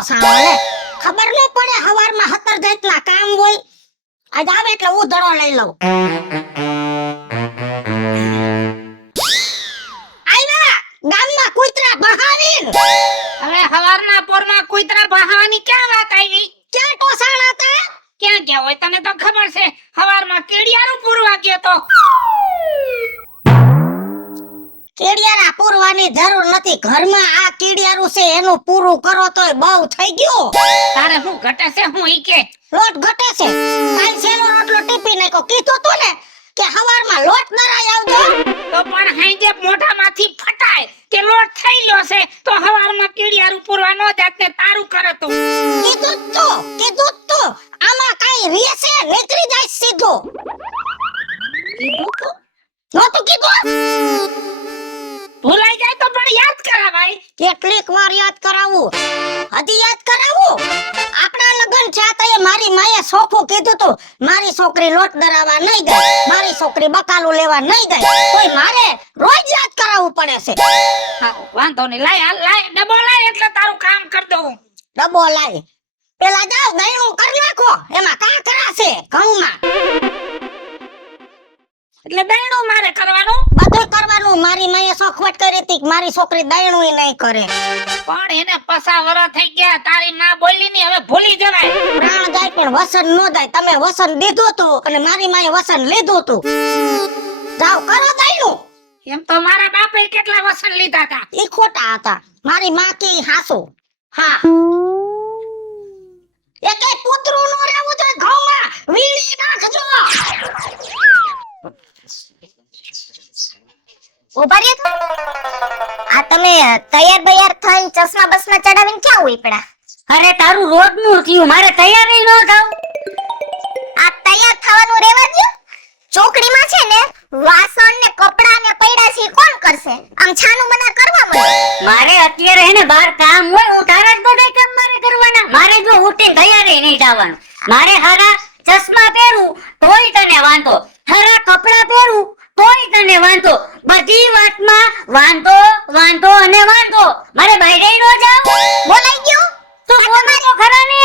ટોસાણો લે ખબર ન પડે હવારમાં 17 જેટલા કામ હોય આજ આવે એટલે ઉધડો લઈ લઉં આયવા ગામમાં કૂતરા બહાવીન હવે હવારના પોરમાં કૂતરા બહાવાની ક્યાં વાત આવી? ક્યાં ટોસાણા હતા ક્યાં ગયા હોય તને તો ખબર છે હવારમાં કીડિયારું પૂરવા ગયો તો. કીડિયારા પૂરવાની જરૂર નથી ઘરમાં આ કીડિયારું છે એનું પૂરું કરો તોય બહુ થઈ ગયું. તારે શું ઘટે છે હું ઈ કે? લોટ ઘટે છે કાલ સેનો રોટલો ટીપી નાખ્યો કીધું તું ને કે હવારમાં લોટ દરાઈ આવજો તો પણ હાંજે મોઢામાંથી ફટાય કે લોટ થઈ ગયો છે તો હવારમાં કીડિયારું પૂરવા ન જાત ને તારું કરે તો. કીધું તો આમાં કાઈ રે છે નીકળી જાય સીધો કીધું તો નહોતું કીધું ભૂલાઈ જાય તો પણ યાદ કરાવાય. કેટલીક વાર યાદ કરાવું હજી યાદ કરાવું આપણા લગન છે તો એ મારી માએ સોખું કીધું તું મારી છોકરી લોટ દરાવા નહીં જાય મારી છોકરી બકાલું લેવા નહીં જાય કોઈ મારે રોજ યાદ કરાવવું પડે છે. હા વાંધો નહીં લાય હાલ લાય ડબો લાય એટલે તારું કામ કરી દઉં. ડબો લાય પેલા જાવ દહીણું કરી નાખો એમાં કાકરા છે ઘઉંમાં એટલે દયણું મારે કરવાનું. બધું કરવાનું મારી માએ સોખવટ કરી હતી કે મારી છોકરી દહીણું નહીં કરે પણ એને પસા વરસ થઈ ગયા તારી ના બોલી ની હવે ભૂલી જવાય. પ્રાણ જાય પણ વસન ન જાય તમે વસન દીધું તું અને મારી માએ વસન લીધું તું જાવ કરો દહીણું. એમ તો મારા બાપે કેટલા વસન લીધા હતા. ઈ ખોટા હતા મારી માં કી હાસુ હા એકે પુત્રું નો રહેવું જોઈએ ઘઉંમાં વીણી નાખજો. ઉભા રહ્યો તો આ તમે તૈયાર બૈયાર થઈને ચશ્મા બસમાં ચડાવીને ક્યાં ઉપડ્યા? અરે તારું રોજ નું થયું મારે તૈયારી ન થાવ. આ તૈયાર થવાનું રેવા દ્યો. ચોકડીમાં છે ને વાસણ ને કપડા ને પૈડા છે કોણ કરશે? આમ છાનું મના કરવા મળે. મારે અત્યારે હે ને બહાર કામ હોય હું તારા જ બધાય કામ મારે કરવાના મારે જો ઉઠીને તૈયારી નહીં જવાનું મારે હારા ચશ્મા પહેરું તોય તને વાંધો હારા કપડા પહેરું તોય તને વાંધો બધી વાતમાં વાંધો વાંધો અને વાંધો મારે બહાર ન જાવ. બોલાઈ ગયું તો બોલવાનો ખરા ને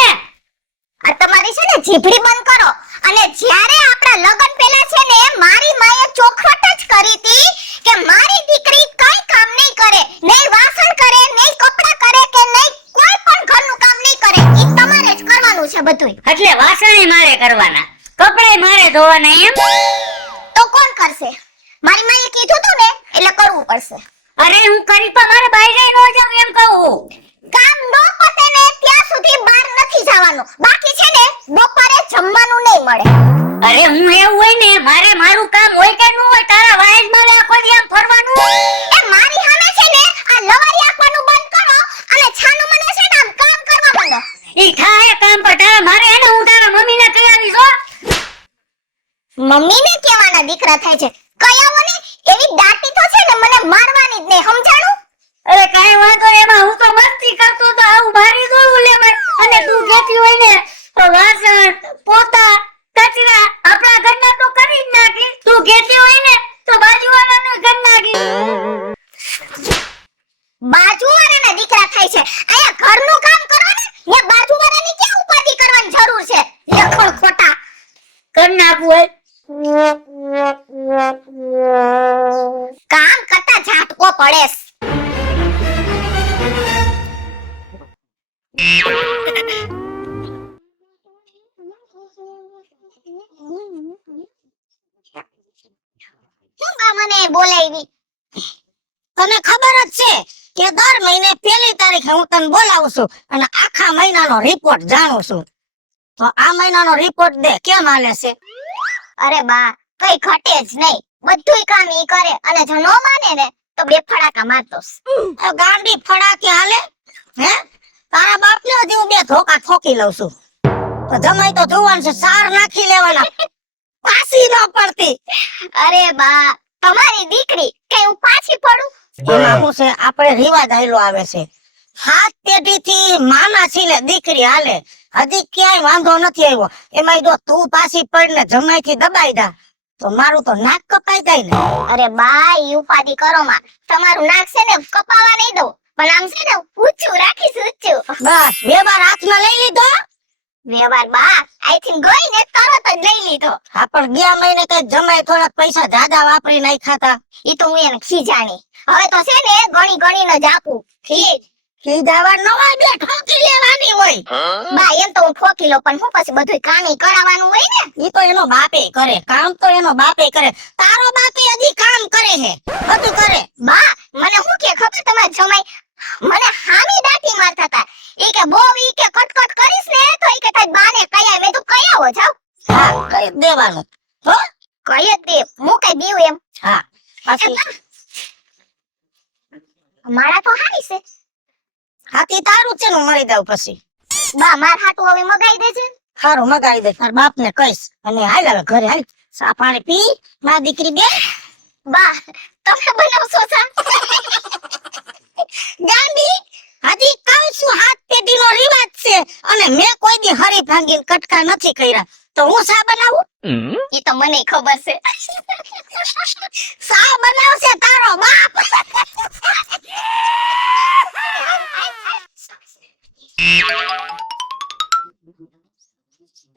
આ તમારી છે ને જીભડી બંધ કરો. અને જ્યારે આપણા લગન પહેલા છે ને મારી માએ ચોખવટ જ કરી હતી કે મારી દીકરી કઈ કામ નહીં કરે નહીં વાસણ કરે નહીં કપડા કરે કે નહીં કોઈ પણ ઘરનું કામ નહીં કરે ઈ તમારે જ કરવાનું છે બધુંય. એટલે વાસણે મારે કરવાના કપડાય મારે ધોવાના એમ. તો કોણ કરશે? મારી માએ કીધું તું ને એટલે કરવું પડશે. અરે હું કરી પણ મારે બહાર ન જાવ એમ કહું. કામ નો પતે ને ત્યાં સુધી બહાર નથી જવાનું બાકી છે ને બપોરે જમવાનું નહીં મળે. અરે હું એવું હોય ને મારે મારું કામ હોય કે ન હોય તારા વાઈજ મારે આખો દી આમ ફરવાનું એ મારી સામે છે ને આ લવારી આપવાનું બંધ કરો અને છાનું મને છે ને આમ કામ કરવા માંડો. ઈ થાય કામ પર તારા મારે હે ને હું તારા મમ્મીને કહી આવીશ હો. મમ્મીને કેવાના દીકરા થાય છે કયાવો ને એવી દાટી તો છે ને મને મારવાની જ નહીં સમજાણું. અરે કાઈ વાંધો નહીં એમાં હું તો મસ્તી કરતો તો આવું ભારી દોડું લેવાય અને તું કહેતી હોય ને તો વાસણ પોતા કચરા આપણા ઘરના તો કરી જ નાખી તું કહેતી હોય ને તો બાજુવાળાનું કરી નાખી. બાજુવાળાના દીકરા થાય છે આયા ઘરનું કામ કરો ને યા બાજુવાળાની ક્યાં ઉપાધિ કરવાની જરૂર છે? લખણ ખોટા કરી નાખવું હોય કામ કરતા ઝાટકો પડેસ. મને બોલાવી તને ખબર જ છે કે દર મહિને પહેલી તારીખે હું તને બોલાવું છું અને આખા મહિનાનો રિપોર્ટ જાણું છું તો આ મહિનાનો રિપોર્ટ દે કેમ હાલે છે? અરે બા કઈ ઘટે જ નહીં બધુંય કામ ઈ કરે અને જો નો માને ને તો બે ફડાકા મારતોસ. ગાંડી ફડાકે હાલે હે તારા બાપને હજી હું બે ધોકા ઠોકી લઉં છું તો જમાઈ તો જોવાનું છે સાર નાખી લેવાના પાસી ન પડતી. અરે બા તમારી દીકરી કઈ હું પાછી પડું? એમાં શું છે આપણે રિવાજ આયલો આવે છે 7 પેઢીથી માના છીલે દીકરી હાલે હજી ક્યાંય વાંધો નથી આવ્યો એમાં જો તું પાછી પડને જમાઈથી દબાઈ જા તો મારું તો નાક કપાઈ જાય ને. અરે બા ઈ ઉપાધિ કરો માં તમારું નાક છે ને કપાવા નહીં દઉં પણ આમ છે ને ઊંચું રાખીશ ઊંચું. બસ વ્યવહાર હાથમાં લઈ લીધો. વ્યવહાર બા આઈ થિંક ગઈ ને તરત જ લઈ લીધો. હા પણ ગયા મહિને તો જમાઈ થોડાક પૈસા જાજા વાપરી નાખ્યા હતા. ઈ તો હું એને ખીજાણી. હવે તો છે ને ગણી ગણીને જ આપું. ખીજાવા નવા બે ઠોકી લેવાની હોય. બા એમ તો હું ઠોકી લઉં પણ હું પછી બધું કામી કરાવવાનું હોય ને. ઈ તો એનો બાપે કરે, કામ તો એનો બાપે કરે. તારો બાપે હજી કામ કરે હે, બધું કરે. બા મને હું કે ખબર તમાર જમાઈ મને હામી દાટી મારતા હતા. ઈ કે બહુ ઈ કે કટકટ કરીશ ને તો ઈ કે તારી બાને કયા મેં તું કયા હો જાવ. હા કઈ દેવાનું હો, કઈ જ દે હું કઈ દેવ એમ. હા પછી મારા તો હારી છે. હાથી તારું છે ને મરી જાવ પછી. બા માર હાટું હવે મગાઈ દેજે. હારું મગાવી દે, તાર બાપ ને કહીશ. અને હાલ હવે ઘરે હાલ, સા પાણી પી મારી દીકરી બે. બા તમે બનાવશો સા? ગાંડી હજી કહું છું હાથ પેઢીનો રિવાજ છે અને મેં કોઈ દી હરી ભાંગીને કટકા નથી કર્યા તો હું સા બનાવું? ઈ તો મને ખબર છે. સા બનાવશે તારો બાપ.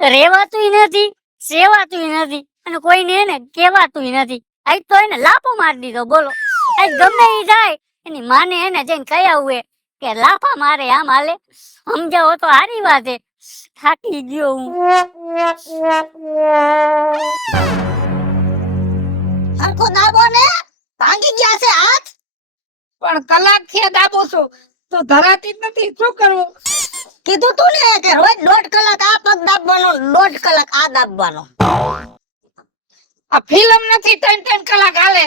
રેવાતુંય નથી, સેવાતુંય નથી અને કોઈને એને કહેવાતુંય નથી. આજ તો એને લાફો મારી દીધો. બોલો, આજ ગમે ઈ જાય એની માને એને જઈને કહ્યા હોય કે લાફા મારે આમ હાલે. સમજાવો તો સારી વાત છે. થાકી ગયો હું. હરખો દાબો ને, ભાંગી ગયા છે હાથ. પણ કલાક થી દાબો છો તો ધરાતી જ નથી, શું કરવું? કીધું તું ને કે રોજ 1.5 કલાક આ પગ દાબવાનો, 1.5 કલાક આ દાબવાનો. આ ફિલ્મ નથી 3-3 કલાક હાલે.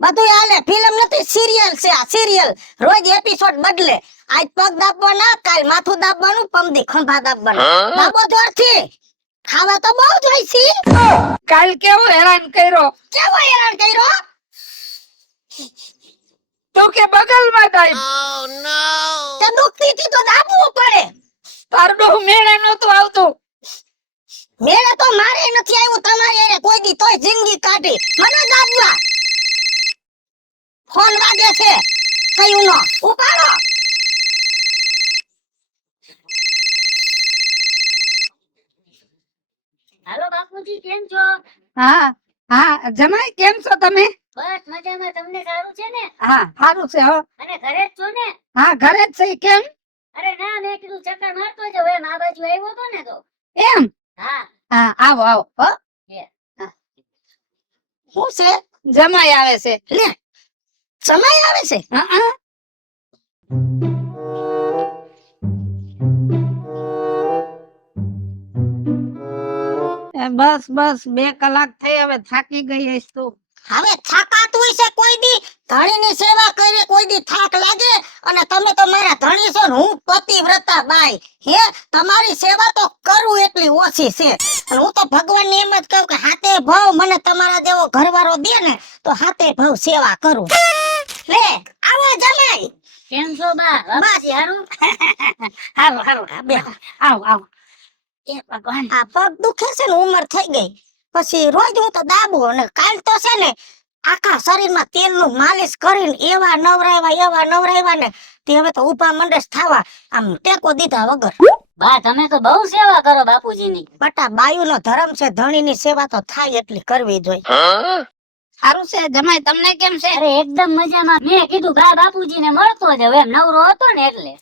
બધું હાલે, ફિલ્મ નથી સિરિયલ છે આ સિરિયલ. રોજ એપિસોડ બદલે. આજ પગ દાબવાના, કાલ માથું દાબવાનું, પમદી ખંભા દાબવાના. દાબો જોરથી. ખાવા તો બહુ જ હોય છે. કાલ કેવો હેરાન કર્યો, કેવો હેરાન કર્યો. તો કે બગલમાં દાઈ તે દુખતી હતી તો દાબવું પડે. તારડો મેળે નહોતું આવતું. મેળે તો મારે નથી આવ્યું, તમારે એને કોઈ દી તોય જિંદગી કાઢી. મને દાબવા ફોન વાગે છે કયું નો ઉપાડો. હાલો બાપુજી, કેમ છો? હા હા જમાઈ કેમ છો તમે? બસ મજામાં. તમને સારું છે ને? હા સારું છે હો. અને ઘરે જ છો ને? હા ઘરે જ છે. કેમ? અરે ના, મેં કીધું ચક્કર મારતો જાવ એમ. આ બાજુ આવ્યો તો ને તો. એમ? હા હા આવો આવો હો. શું છે? જમાઈ આવે છે. લે સમય આવે છે. હા બસ બસ 2 કલાક થઈ, હવે થાકી ગઈ હઈશ તું. હવે થાકાતું છે કોઈ દી. ધણીની સેવા કરે કોઈ દી થાક લાગે. અને તમે તો મારા ધણી છો ને હું પતિવ્રતા બાઈ. હે તમારી સેવા તો કરું એટલી ઓછી છે. અને હું તો ભગવાનને એમ જ કહું કે હાથે ભાવ મને તમારા જેવો ઘરવાળો દે ને તો હાથે ભાવ સેવા કરું. લે આવો જમાઈ. કેમ છો બા? બાપુજી હારું? હાલો હાલો બેહો. આવો આવો. એ ભગવાન. આ પગ દુખે છે ને, ઉંમર થઈ ગઈ પછી રોજ હું તો દાબુ. અને કાલ તો છે ને આખા શરીરમાં તેલનું માલિશ કરીને એવા નવરાવ્યા ને તે હવે તો ઊભા મંડેશ થાવા, આમ ટેકો દીધા વગર. બા તમે તો બહુ સેવા કરો બાપુજીની. બટા બાયુનો ધર્મ છે, ધણીની સેવા તો થાય એટલી કરવી જોઈએ. સારું છે જમાઈ, તમને કેમ છે? અરે એકદમ મજામાં. મેં કીધું બા બાપુજીને મળતો જાવ એમ, નવરો હતો ને એટલે.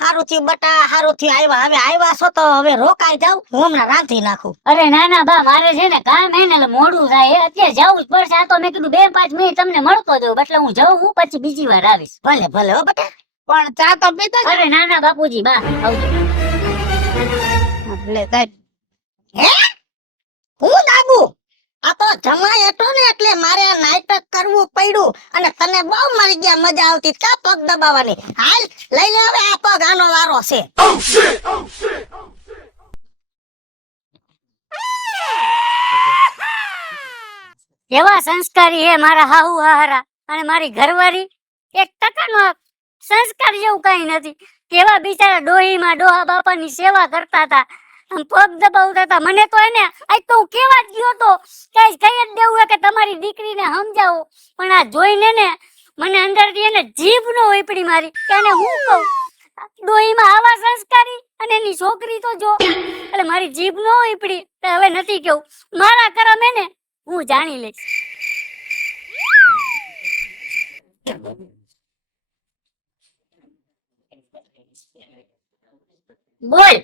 હારું થયું બટા, હારું થયું આવ્યા. હવે આવ્યા છો તો હવે રોકાઈ જાવ, હું હમણાં રાંધી નાખું. અરે ના ના બા, મારે છે ને કામ હે ને એટલે મોડું થાય. અત્યારે જવું જ પડશે. આ તો મેં કીધું 2-5 મિનિટ તમને મળતો જાવ એટલે હું જાઉં, હું પછી બીજી વાર આવીશ. ભલે ભલે હો બટા. પણ ચા તો પીતા જ. અરે ના ના બાપુજી, બા આવજો. લે સાહેબ. હે હું દાબુ? આ તો જમાઈ હતો ને એટલે મારે આ નાટક કરવું પડ્યું. અને તને બહુ મરી ગયા મજા આવતી કા પગ દબાવવાની. હાલ લઈ લે હવે આ પગ, આનો વારો છે. કેવા સંસ્કારી હે મારા હાહુ હારા અને મારી ઘરવાળી. 1% સંસ્કાર જેવું કઈ નથી. કેવા બિચારા ડોહીમાં ડોહા બાપાની સેવા કરતા હતા, આમ પગ દબાવતા હતા. મને તો એને આજ તો હું કેવા જ ગયો તો કે કહી જ દેવું હે કે તમારી દીકરીને સમજાવો. પણ આ જોઈને ને મને અંદરથી એને જીભ નો ઉપડી મારી કે આને હું કહું. ડોહીમાં આવા સંસ્કારી અને એની છોકરી તો જો એટલે મારી જીભ નો ઉપડી. તો હવે નથી કેવું, મારા કરમ એને હું જાણી લઈશ. બોલ.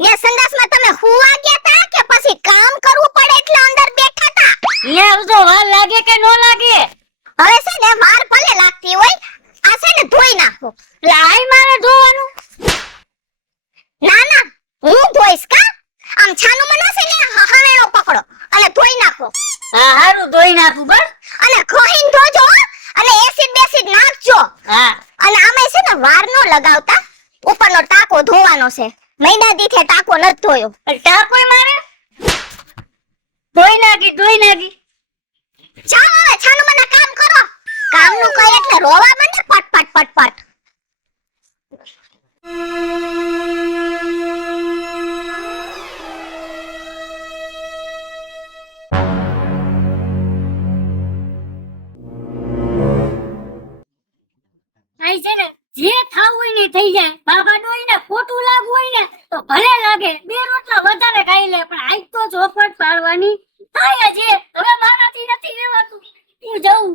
એ સંડાસમાં તમે હુવા ગયા તા કે પછી કામ કરવું પડે એટલે અંદર બેઠા તા? અહીંયા આવજો, વાર લાગે કે નો લાગે? હવે છે ને વાર ભલે લાગતી હોય, આ છે ને ધોઈ નાખો. એટલે આઈ મારે ધોવાનું? ના ના, હું ધોઈશ કા. આમ છાનું મનો છે ને હવેળો પકડો અને ધોઈ નાખો. હા હારું, ધોઈ નાખું બસ. અને ખોહીન ધોજો અને એસિડ બેસિડ નાખજો. હા અને આમે છે ને વાર નો લગાવતા, ઉપરનો ટાકો ધોવાનો છે. મહિના દીઠે ટાકો ન ધોયો. ટાકોય મારે ધોઈ નાખી. ચાલો હવે છાનું મને કામ કરો. કામનું કહે એટલે રોવા માંડે પટ. આઈ છે ને જે થાવું હોય ને થઈ જાય. બાબા ડોઈ ને ખોટું લાગવું હોય ને તો ભલે લાગે, 2 રોટલા વધારે ખાઈ લે, પણ આજ તો ચોખવટ પાડવાની થાય જ. હવે મારાથી નથી રહેવાતું, હું જાઉં.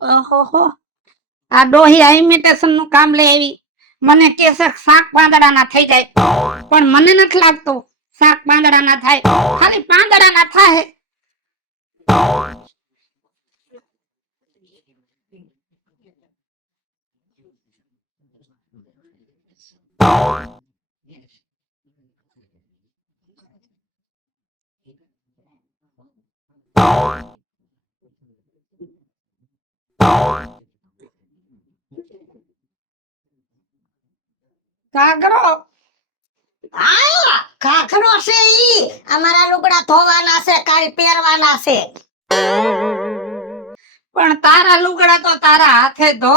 ઓહો, આ ડોહી ઇમિટેશન નું કામ લે આવી. મને કેસે શાક પાંદડાના થઈ જાય, પણ મને નથી લાગતું શાક પાંદડાના થાય, ખાલી પાંદડાના થાય. કાગરો કાકરો છે ઈ. અમારા લુગડા ધોવાના છે, કાલ પહેરવાના છે. પણ તારા લુગડા તો તારા હાથે ધો.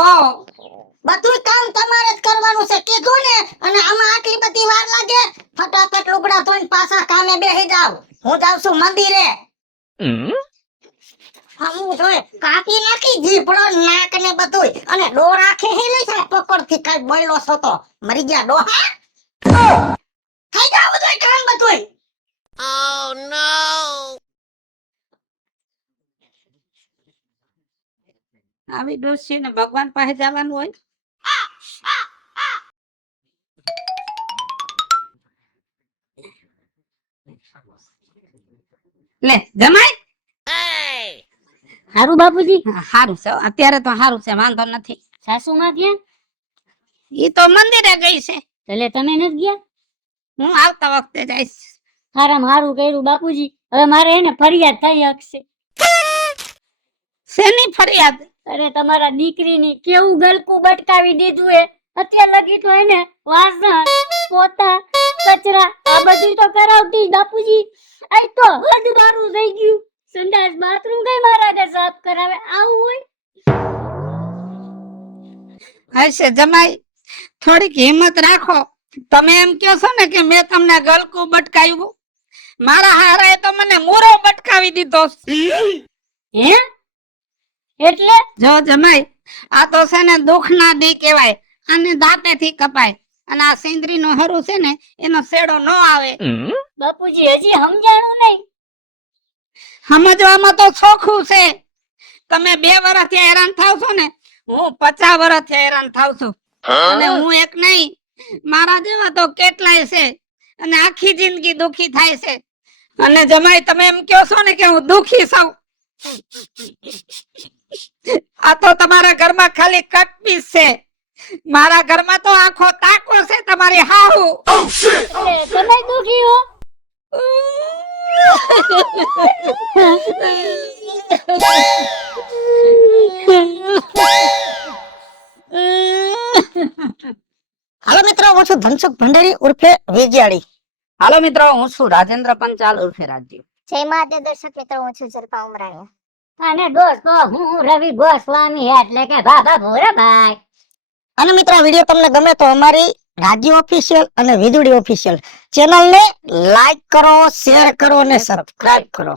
બધું કામ તમારે જ કરવાનું છે કીધું ને. અને આમાં આટલી બધી વાર લાગે? ફટાફટ લુગડા ધોઈને પાછા કામે બેસી જાવ. હું જાઉં છું મંદિરે. હું જોઈ કાપી નાખી જીભડો નાક ને બધું, અને ડોરા ખેલી છે પકડ થી. કઈ બોયલો છો તો મરી ગયા ડોહા. થઈ જાવ બધું કામ બધું. આવી ડોસી ને ભગવાન પાસે જવાનું હોય. લે જમાઈ. હારું બાપુજી. હારું છે, અત્યારે તો હારું છે, વાંધો નથી. સાસુમાં ગયા? ઈ તો મંદિરે ગઈ છે. એટલે તમે નથી ગયા? હું આવતા વખતે જઈશ. હારામાં હારું કર્યું બાપુજી. હવે મારે એને ફરિયાદ થઈ શકશે. શેની ફરિયાદ? અરે તમારા દીકરીની કેવું ગલકું બટકાવી દીધું એ. અત્યાર લગી તો એને વાસણ, પોતા, કચરા આ બધું તો કરાવતી બાપુજી. આજ તો હદ મારું થઈ ગયું. સંડાસ બાથરૂમ કઈ મારા સાફ કરાવે? આવું હોય? હશે જમાઈ, થોડીક હિંમત રાખો. તમે એમ કહો છો ને કે મેં તમને ગલકું બટકાવ્યું, મારા હારાએ તો મને મૂરો બટકાવી દીધો. હે? એટલે જો જમાઈ, આ તો છે ને દુઃખના દી કહેવાય. આને દાંતેથી કપાય, અને આ સિંદરીનો હરું છે ને એનો શેડો ન આવે. બાપુજી હજી સમજાણું નહીં. સમજવામાં તો ચોખ્ખું છે. તમે 2 વર્ષથી હેરાન થાવ છો ને, હું 50 વર્ષથી હેરાન થાવ છું. અને હું એક નહીં, મારા જેવા તો કેટલાય છે, અને આખી જિંદગી દુખી થાય છે. અને જમાઈ તમે એમ કહો છો ને કે હું દુખી છું, આ તો તમારા ઘરમાં ખાલી કટપીસ છે. મારા ઘરમાં તો આખો તાકો છે તમારી હાહુ. અરે તમે દુખી હો? હાલો મિત્રો, હું છું ધનસુખ ભંડારી ઉર્ફે વેજિયાળી. હાલો મિત્રો, હું છું રાજેન્દ્ર પંચાલ ઉર્ફે રાજ્ય. જય મહાદેવ દર્શક મિત્રો, હું છું જલપા ઉમરાણી. અને દોસ્તો હું રવિ ગોસ્વામી એટલે કે બાબા ભોરાભાઈ. અને મિત્રો, આ વિડીયો તમને ગમે તો અમારી રાજ્ય ઓફિશિયલ અને વીજળી ઓફિશિયલ ચેનલને લાઈક કરો, શેર કરો અને સબસ્ક્રાઇબ કરો.